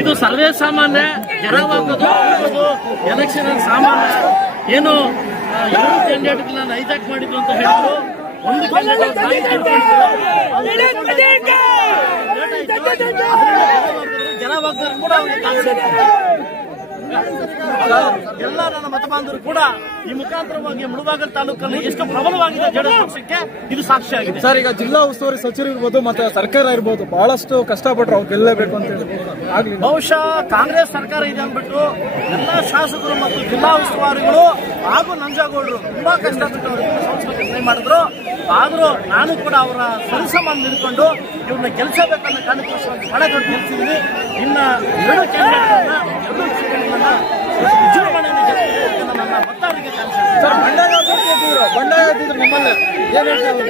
ಇದು ಸರ್ವೇ ಸಾಮಾನ್ಯ, ಗೆರವಾಗೋದು ಎಲೆಕ್ಷನ್ ಸಾಮಾನ್ಯ. ಏನು ಎರಡು ಕ್ಯಾಂಡಿಡೇಟ್ಗಳನ್ನ ಹೈಜಾಕ್ ಮಾಡಿದ್ರು ಅಂತ ಹೇಳಿದ್ರು. ಒಂದು ಕ್ಯಾಂಡಿಡೇಟ್ ಗೆರವಾಗದ್ರು ಕೂಡ ಎಲ್ಲ ನನ್ನ ಮತ ಬಾಂಧವರು ಕೂಡ ಈ ಮುಖಾಂತರವಾಗಿ ಮುಳಬಾಗಿಲು ತಾಲೂಕಲ್ಲಿ ಎಷ್ಟು ಪ್ರಬಲವಾಗಿದೆ ಜೆಡಿಎಸ್ ಪಕ್ಷಕ್ಕೆ ಇದು ಸಾಕ್ಷಿಯಾಗಿದೆ. ಸರ್, ಈಗ ಜಿಲ್ಲಾ ಉಸ್ತುವಾರಿ ಸಚಿವರು ಇರ್ಬೋದು ಮತ್ತೆ ಸರ್ಕಾರ ಇರ್ಬೋದು ಬಹಳಷ್ಟು ಕಷ್ಟಪಟ್ಟರು ಅವ್ರು ಗೆಲ್ಲಬೇಕು ಅಂತ ಹೇಳಿ. ಬಹುಶಃ ಕಾಂಗ್ರೆಸ್ ಸರ್ಕಾರ ಇದೆ ಅಂದ್ಬಿಟ್ಟು ಎಲ್ಲ ಶಾಸಕರು ಮತ್ತು ಜಿಲ್ಲಾ ಉಸ್ತುವಾರಿಗಳು ಹಾಗೂ ನಂಜೇಗೌಡರು ತುಂಬಾ ಕಷ್ಟಪಟ್ಟು ಟ್ರೈ ಮಾಡಿದ್ರು. ಆದ್ರೂ ನಾನು ಕೂಡ ಅವರ ಸರಿಸಮಾನ ನಿಂತ್ಕೊಂಡು ಇವ್ರನ್ನ ಗೆಲ್ಸಬೇಕನ್ನೋ ಕಾರಣಕ್ಕೋಸ್ಕರ ಬಹಳ ದೊಡ್ಡ ಗೆಲ್ಸಿದ್ದೀನಿ. ಇನ್ನ ಎರಡು ಕ್ಯಾಂಡಿಡೇಟ್ಗಳನ್ನ ವಿಜೃಂಭಣೆಯಿಂದ ಗೆಲ್ಲಿಸಬೇಕು ನನ್ನ ಮತದಾರರಿಗೆ ಸರ್, ಬಂಡಾಯ ನಿಮ್ಮಲ್ಲೇ ಏನ್ ಹೇಳ್ತಾರೆ?